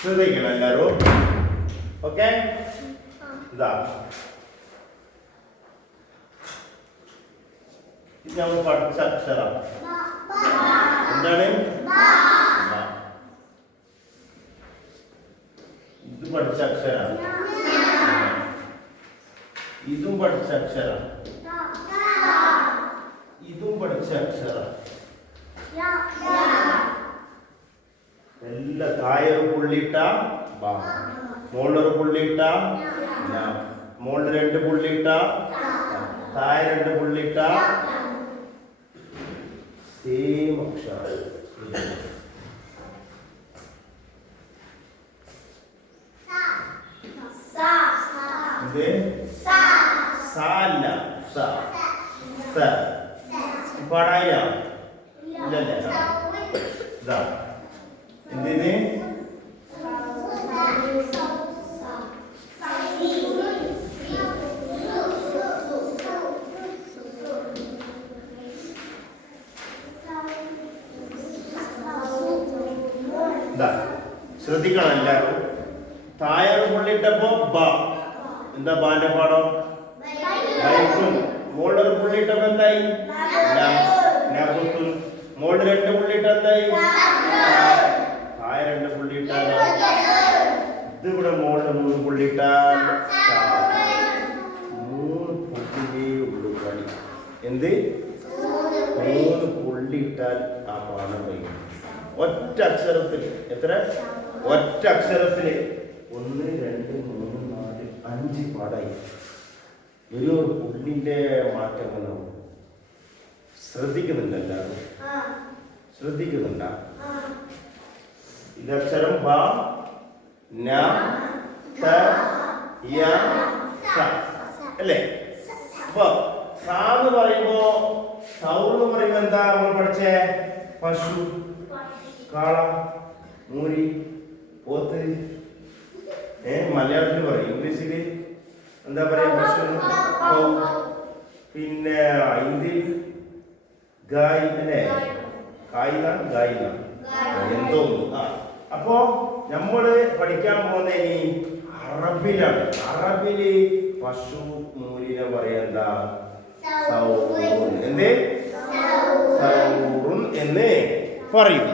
ശ്രദ്ധിക്കണം എല്ലാവരും. ഓക്കെ, ഇതാ ഇത് നമ്മൾ പഠിച്ച അക്ഷരം എന്താണ്? ഇത് പഠിച്ച അക്ഷരം, ഇതും പഠിച്ച അക്ഷരം, ഇതും പഠിച്ച അക്ഷരം. എല്ലാ തായൊരു പുള്ളിട്ട ബാ, മോളൊരു പുള്ളിട്ട ന, മോള് രണ്ട് പുള്ളിട്ട, തായ രണ്ട് പുള്ളിട്ട, സെയിം അക്ഷരം. പാടായില്ല ഇല്ലല്ലേ? ഇതാ എന്തിന് ശ്രദ്ധിക്കണം എല്ലാവരും. തായറ് പുള്ളിട്ടപ്പോ ബ, എന്താ ബാന്റെ പാടം? മോളൊരു പുള്ളിട്ടപ്പോ എന്തായി? മോള് രണ്ട് പുള്ളിട്ട എന്തായി? തായ രണ്ട് പുള്ളിട്ടാൽ, ഇതിവിടെ മോളില് മൂന്ന് പുള്ളിട്ടാൽ, മൂന്ന് പുള്ളിയേ ഉള്ളു കളി. എന്ത്? മൂന്ന് പുള്ളിയിട്ടാൽ ആ പാഠം കഴിയും. ഒറ്റ അക്ഷരത്തിൽ എത്ര? ഒറ്റ അക്ഷരത്തില് 1 2 3 4 5 പാടായി. ഒരു പുള്ളിന്റെ മാറ്റം വന്നു. ശ്രദ്ധിക്കുന്നുണ്ട് എല്ലാവരും? ശ്രദ്ധിക്കുന്നുണ്ട? ഇത് അക്ഷരം ബ, ന, ത, യ, സ അല്ലേ? അപ്പൊ സ എന്ന് പറയുമ്പോ, സൗ എന്ന് പറയുമ്പോ എന്താ നമ്മൾ പഠിച്ചേ? പശു, കാള, മൂരി, പോത്ത്. മലയാളത്തിൽ പറയും, ഇംഗ്ലീഷില് എന്താ പറയാ? പശു. പിന്നെ ഹിന്ദിയിൽ ഗായ് അല്ലേ? ഗായിക എന്തോ. അപ്പോ നമ്മള് പഠിക്കാൻ പോകുന്ന ഇനി അറബിലാണ്. അറബില് പശു മൂരിനെ പറയാ എന്താ? സൗറുൻ. എന്ത്? സൗറുൻ എന്ന് പറയും.